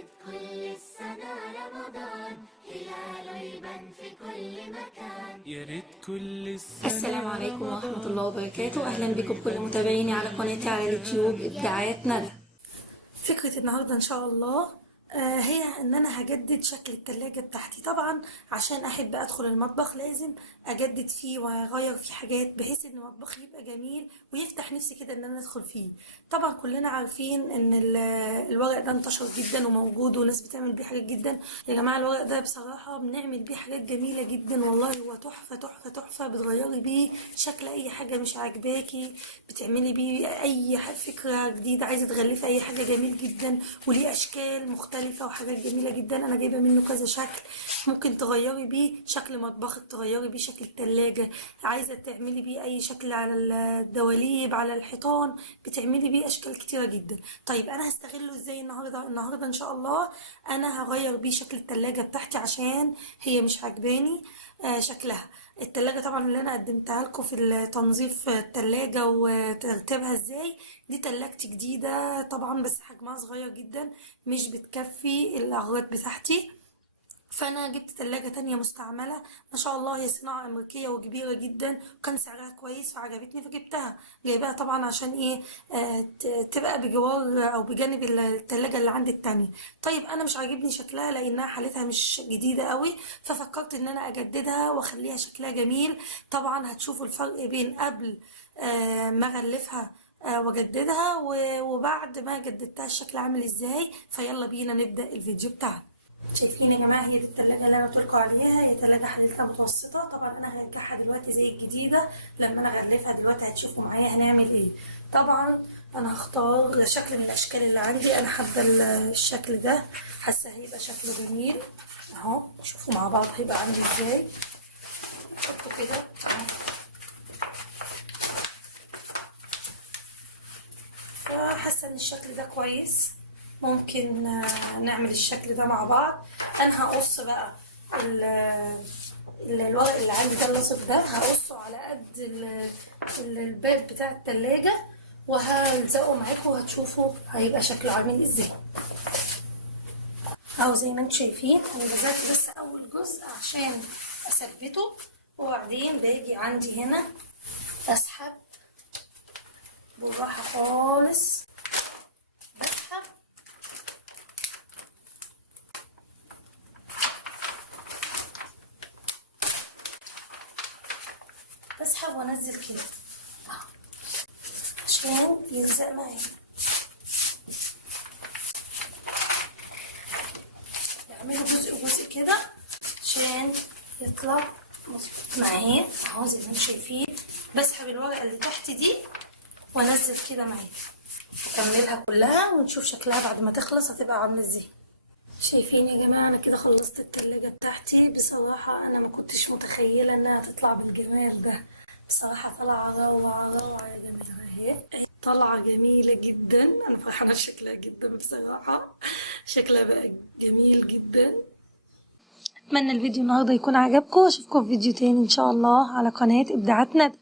ياريت كل السنة رمضان هلاله يبان في كل مكان. ياريت كل السنة. السلام عليكم ورحمة الله وبركاته. أهلا بكم كل متابعيني على قناتي على اليوتيوب إبداعات ندى. فكرة النهاردة إن شاء الله هي ان انا هجدد شكل التلاجة بتاعتي. طبعا عشان احب ادخل المطبخ لازم اجدد فيه واغير فيه حاجات بحيث ان المطبخ يبقى جميل ويفتح نفسي كده ان انا ادخل فيه. طبعا كلنا عارفين ان الورق ده انتشر جدا وموجود وناس بتعمل بيه حاجات جدا. يا جماعة الورق ده بصراحة بنعمل بيه حاجات جميلة جدا، والله هو تحفة تحفة تحفة. بتغيري بيه شكل اي حاجة مش عاجباكي، بتعملي بيه اي فكرة جديدة عايزة تغلفي اي حاجة، جميل جدا وليه اشكال مختلفة وحاجات جميلة جدا. انا جايبة منه كذا شكل، ممكن تغيري بيه شكل مطبخك، تغيري بيه شكل التلاجة، عايزة تعملي بيه اي شكل على الدواليب على الحيطان، بتعملي بيه اشكال كتيرة جدا. طيب انا هستغله ازاي النهاردة ان شاء الله؟ انا هغير بيه شكل التلاجة بتاعتي عشان هي مش عاجباني شكلها. التلاجة طبعا اللي انا قدمتها لكم في تنظيف التلاجة وترتيبها ازاي، دي تلاجتي جديدة طبعا بس حجمها صغير جدا مش بتكفي الاغراض بتاعتي. فانا جبت تلاجة تانية مستعملة ما شاء الله، هي صناعة امريكية وكبيرة جدا وكان سعرها كويس فعجبتني فجبتها. جايباها طبعا عشان ايه؟ تبقى بجوار او بجانب التلاجة اللي عندي التانية. طيب انا مش عاجبني شكلها لانها حالتها مش جديدة قوي، ففكرت ان انا اجددها واخليها شكلها جميل. طبعا هتشوفوا الفرق بين قبل ما اغلفها واجددها وبعد ما جددتها الشكل عامل ازاي. فيلا بينا نبدأ الفيديو بتاعنا. شايفين يا جماعه هي دي التلاجة اللي انا قلت لكم عليها، هي تلاجة حالتها متوسطه. طبعا انا هرجعها دلوقتي زي الجديده، لما انا اغلفها دلوقتي هتشوفوا معايا هنعمل ايه. طبعا انا هختار شكل من الاشكال اللي عندي، انا حابه الشكل ده، حاسه هيبقى شكله جميل اهو. شوفوا مع بعض هيبقى عامل ازاي. حطه كده اهو، فحاسه ان الشكل ده كويس، ممكن نعمل الشكل ده مع بعض. انا هقص بقى الورق اللي عندي ده اللاصق ده، هقصه على قد الباب بتاع التلاجة وهلزقه معاكم وهتشوفوا هيبقى شكله عامل ازاي. اهو زي ما انتم شايفين انا لزقت بس اول جزء عشان اثبته، وبعدين باجي عندي هنا اسحب بالراحة خالص، بسحب وانزل كده عشان يلزق معايا. بعمله جزء جزء كده عشان يطلع مظبوط معايا اهو زي ما انتم شايفين. بسحب الورقه اللي تحت دي وانزل كده معايا، اكملها كلها ونشوف شكلها بعد ما تخلص هتبقى عامله ازاي. شايفين يا جماعه انا كده خلصت التلاجة بتاعتي. بصراحه انا ما كنتش متخيله انها تطلع بالجمال ده، بصراحه طالعه روعه روعه يا جماعه. اهي طالعه جميله جدا، انا فرحانه بشكلها جدا بصراحه، شكلها بقى جميل جدا. اتمنى الفيديو النهارده يكون عجبكم، واشوفكم في فيديو تاني ان شاء الله على قناه ابداعات ندى.